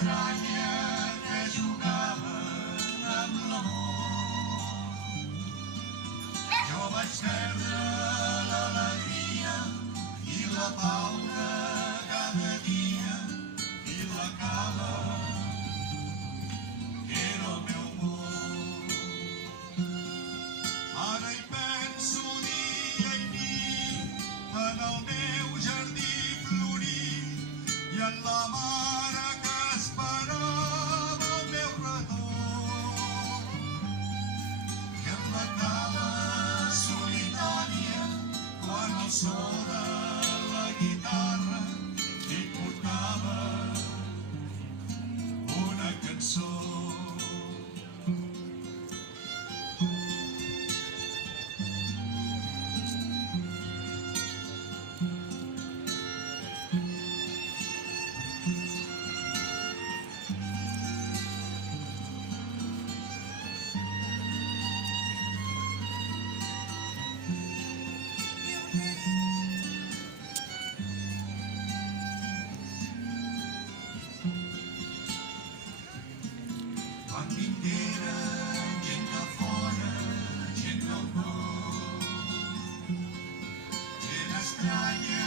estranya que jugava amb l'amor. Jo vaig perdre l'alegria i la pau de cada dia i la cala que era el meu món. Ara hi penso dia i nit en el meu jardí florit i en la mare que esperava el meu retorn. I en la cala solitària quan el so de la guitarra li portava una cançó. Quan vingueren gent de fora, gent del món, gent estranya